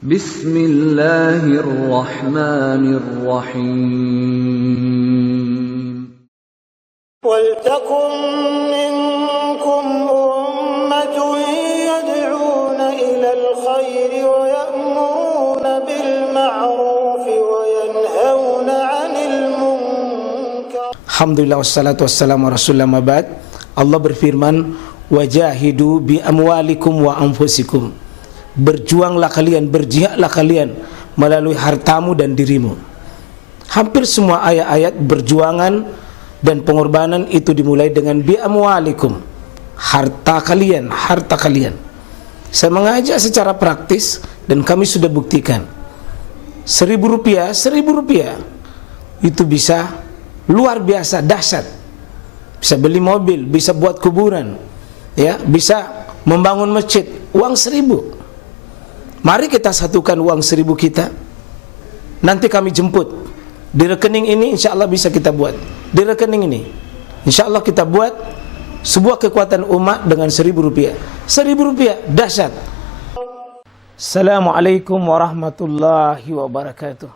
Bismillahirrahmanirrahim. وَلْتَكُنْ مِنْكُمْ أُمَّةٌ يَدْعُونَ إِلَى الْخَيْرِ وَيَأْمُرُونَ بِالْمَعْرُوفِ وَيَنْهَوْنَ عَنِ الْمُنْكَرِ. Alhamdulillah wassalatu wassalamu ala rasulillah mabad. Allah berfirman, wajahidu bi amwalikum wa anfusikum. Berjuanglah kalian, berjihadlah kalian melalui hartamu dan dirimu. Hampir semua ayat-ayat berjuangan dan pengorbanan itu dimulai dengan bi amwalikum, harta kalian, harta kalian. Saya mengajak secara praktis dan kami sudah buktikan. Rp1.000 itu bisa luar biasa dahsyat. Bisa beli mobil, bisa buat kuburan, ya, bisa membangun masjid. Uang 1.000. Mari kita satukan uang 1.000 kita. Nanti kami jemput. Di rekening ini insya Allah bisa kita buat. Di rekening ini insya Allah kita buat sebuah kekuatan umat dengan Rp1.000. Rp1.000 dahsyat. Assalamualaikum warahmatullahi wabarakatuh.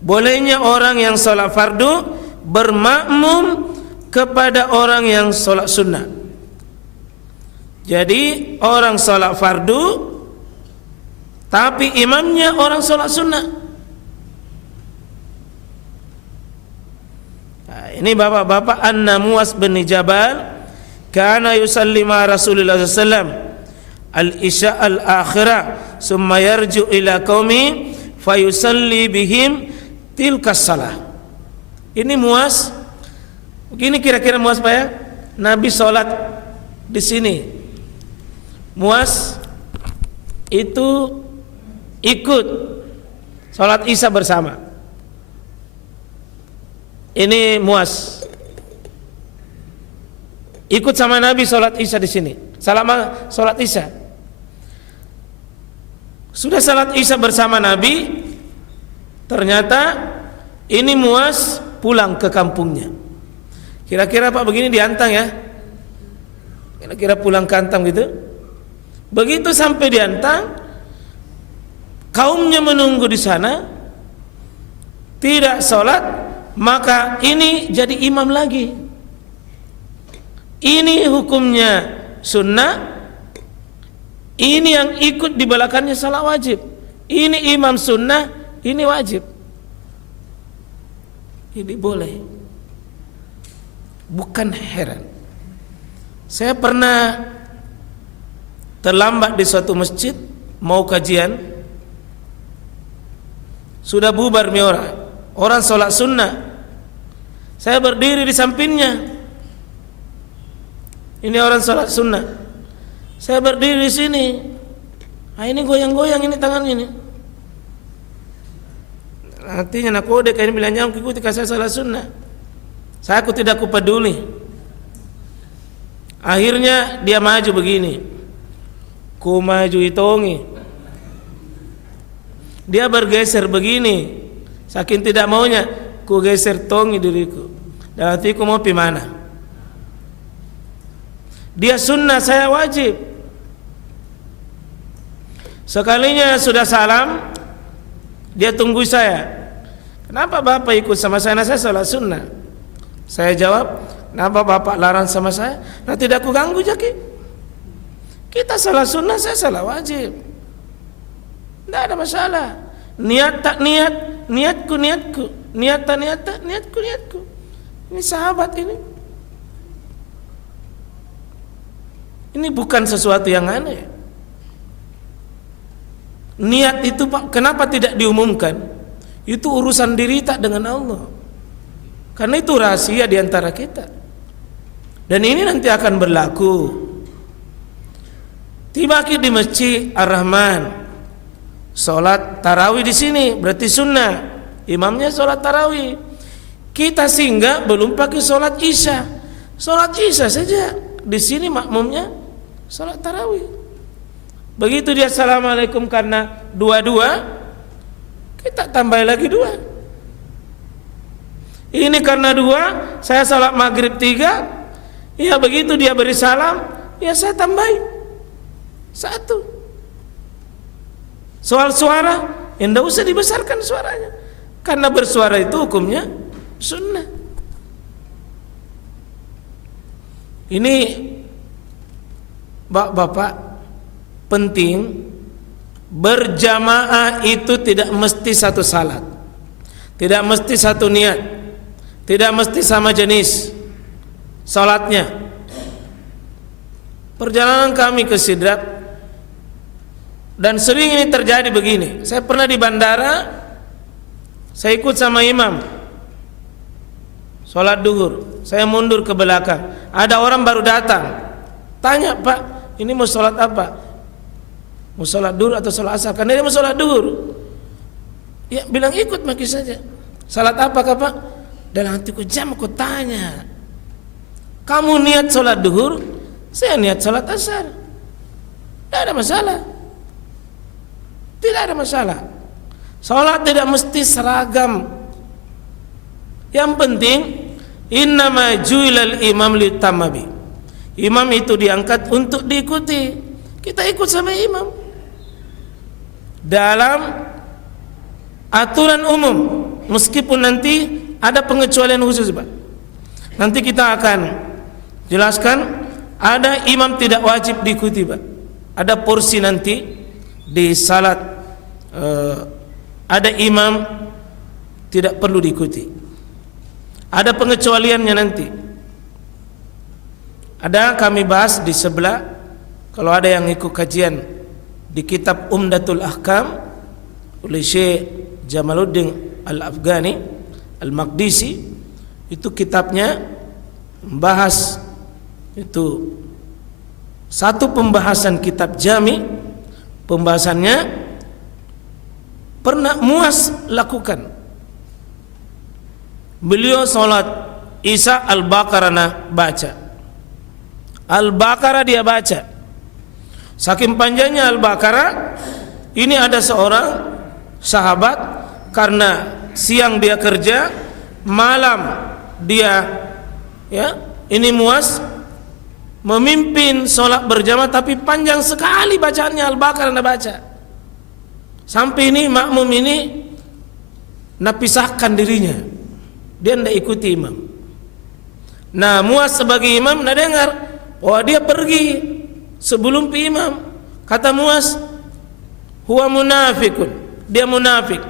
Bolehnya orang yang sholat fardu bermakmum kepada orang yang sholat sunnah. Jadi orang sholat fardu tapi imamnya orang sholat sunnah. Ini bapak-bapak, An-Namuwas bin Jabal kana yusalli ma Rasulullah sallallahu al-isya al-akhirah summa yarju ila qaumi fayusalli bihim tilkas salah. Ini Muas. Begini kira-kira Muas Pak ya? Nabi salat di sini. Muas itu ikut salat Isya bersama. Ini Muas ikut sama Nabi sholat Isya di sini. Selama sholat Isya, sudah sholat Isya bersama Nabi, ternyata ini Muas pulang ke kampungnya. Kira-kira Pak begini diantang ya? Kira-kira pulang ke Antang gitu. Begitu sampai di Antang, kaumnya menunggu di sana, tidak sholat. Maka ini jadi imam lagi. Ini hukumnya sunnah. Ini yang ikut di belakangnya salat wajib. Ini imam sunnah, ini wajib. Ini boleh. Bukan heran. Saya pernah terlambat di suatu masjid, mau kajian. Sudah bubar orang sholat sunnah. Saya berdiri di sampingnya. Ini orang sholat sunnah. Saya berdiri di sini. Ini goyang-goyang ini tangannya ini. Artinya nak kode kain bilangnya ikuti kasih sholat sunnah. Aku tidak peduli. Akhirnya dia maju begini. Ku maju hitungi. Dia bergeser begini. Saking tidak maunya, ku geser tongi diriku. Dan hatiku mau pi mana? Dia sunnah, saya wajib. Sekalinya sudah salam, dia tunggu saya. Kenapa Bapak ikut sama saya? Saya sholat sunnah. Saya jawab, kenapa Bapak larang sama saya? Nah tidak aku ganggu jaki. Kita sholat sunnah, saya sholat wajib. Tidak ada masalah. Niat tak niat, niatku niatku. Niat tak niat tak niatku niatku. Ini sahabat ini. Ini bukan sesuatu yang aneh. Niat itu Pak, kenapa tidak diumumkan? Itu urusan diri tak dengan Allah. Karena itu rahasia di antara kita. Dan ini nanti akan berlaku. Tiba di Masjid Ar-Rahman, sholat tarawih di sini, berarti sunnah. Imamnya sholat tarawih. Kita singgah belum pakai sholat Isya. Sholat Isya saja. Di sini makmumnya sholat tarawih. Begitu dia assalamualaikum karena dua-dua, kita tambah lagi 2. Ini karena 2, saya sholat maghrib 3. Ya begitu dia beri salam, ya saya tambahin 1. Soal suara, tidak usah dibesarkan suaranya, karena bersuara itu hukumnya sunnah. Ini bapak-bapak, penting berjamaah itu tidak mesti satu salat, tidak mesti satu niat, tidak mesti sama jenis salatnya. Perjalanan kami ke Sidrap, dan sering ini terjadi begini. Saya pernah di bandara, saya ikut sama imam sholat duhur, saya mundur ke belakang, ada orang baru datang, tanya, Pak, ini mau sholat apa? Mau sholat duhur atau sholat asar? Karena dia mau sholat duhur. Ya bilang ikut maki saja. Sholat apa Pak? Dalam hatiku jam aku tanya, kamu niat sholat duhur, saya niat sholat asar, tidak ada masalah. Tidak ada masalah. Sholat tidak mesti seragam. Yang penting innama ju'ilal imam litammabi. Imam itu diangkat untuk diikuti. Kita ikut sama imam dalam aturan umum, meskipun nanti ada pengecualian khusus, Pak. Nanti kita akan jelaskan, ada imam tidak wajib diikuti, Pak. Ada porsi nanti di salat, ada imam tidak perlu diikuti, ada pengecualiannya nanti. Ada kami bahas di sebelah, kalau ada yang ikut kajian di kitab Umdatul Ahkam oleh Syekh Jamaluddin Al-Afghani Al-Maqdisi, itu kitabnya membahas itu satu pembahasan kitab jami. Pembahasannya pernah Muaz lakukan. Beliau sholat Isya Al-Baqarah baca, Al-Baqarah dia baca. Saking panjangnya Al-Baqarah, ini ada seorang sahabat, karena siang dia kerja, malam dia, ya, ini Muaz memimpin sholat berjamaah, tapi panjang sekali bacaannya Al-Baqarah baca. Sampai ini makmum ini napisahkan dirinya, dia tidak ikuti imam. Nah, Muaz sebagai imam tidak dengar, wah dia pergi sebelum imam. Kata Muaz, huwa munafikun, dia munafik.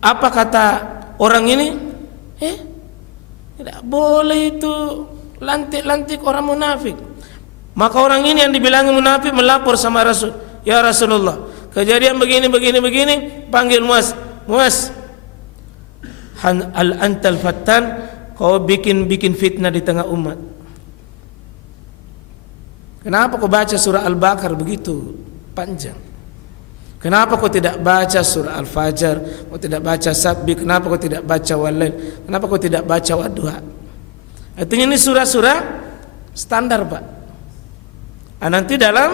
Apa kata orang ini? Tidak boleh itu lantik-lantik orang munafik. Maka orang ini yang dibilangi munafik melapor sama Rasul, ya Rasulullah, kejadian begini, panggil Muaz. Muaz, al antal fattan, kau bikin fitnah di tengah umat. Kenapa kau baca surah Al-Baqarah begitu panjang? Kenapa kau tidak baca surah Al-Fajr? Kau tidak baca Sabbi? Kenapa kau tidak baca Walail? Kenapa kau tidak baca Wadduha? Artinya ini surah-surah standar, Pak. Nanti dalam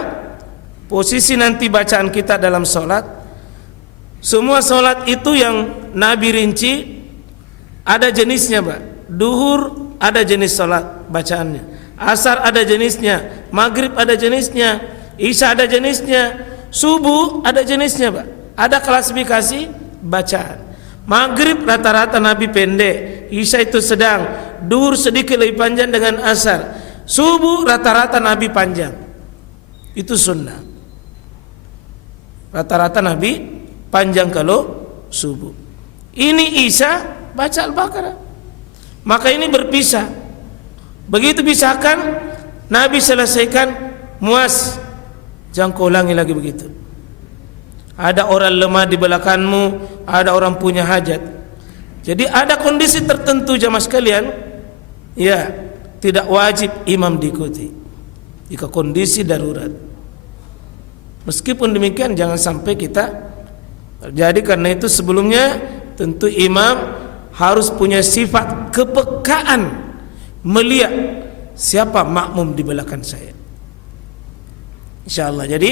posisi nanti bacaan kita dalam sholat, semua sholat itu yang Nabi rinci ada jenisnya, Pak. Duhur ada jenis sholat bacaannya, asar ada jenisnya, maghrib ada jenisnya, isya ada jenisnya, subuh ada jenisnya, Pak. Ada klasifikasi bacaan. Maghrib rata-rata Nabi pendek, isya itu sedang, duhur sedikit lebih panjang dengan asar, subuh rata-rata Nabi panjang. Itu sunnah. Rata-rata Nabi panjang kalau subuh. Ini isya baca Al-Baqarah. Maka ini berpisah. Begitu pisahkan, Nabi selesaikan, Muaz, jangan kau ulangi lagi begitu. Ada orang lemah di belakangmu, ada orang punya hajat. Jadi ada kondisi tertentu jamaah sekalian, ya tidak wajib imam diikuti jika kondisi darurat. Meskipun demikian jangan sampai kita terjadi, karena itu sebelumnya tentu imam harus punya sifat kepekaan melihat siapa makmum di belakang saya. Insyaallah. Jadi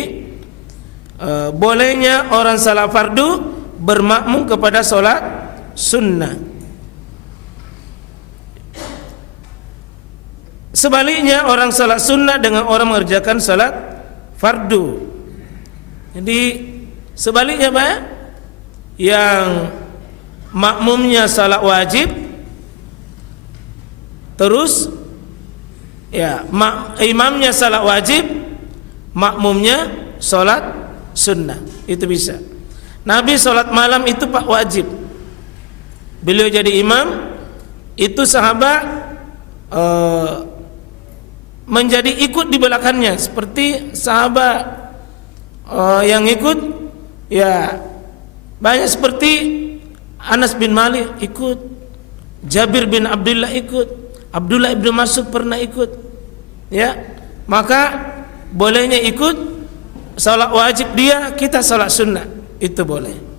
bolehnya orang salat fardu bermakmum kepada solat sunnah. Sebaliknya orang salat sunnah dengan orang mengerjakan salat fardu. Jadi Sebaliknya Pak, yang makmumnya salat wajib, terus ya imamnya salat wajib, makmumnya salat sunnah, itu bisa. Nabi salat malam itu Pak wajib. Beliau jadi imam, itu sahabat menjadi ikut di belakangnya, seperti sahabat yang ikut ya banyak, seperti Anas bin Malik ikut, Jabir bin Abdullah ikut, Abdullah bin Mas'ud pernah ikut, ya. Maka bolehnya ikut salat wajib dia, kita salat sunnah, itu boleh.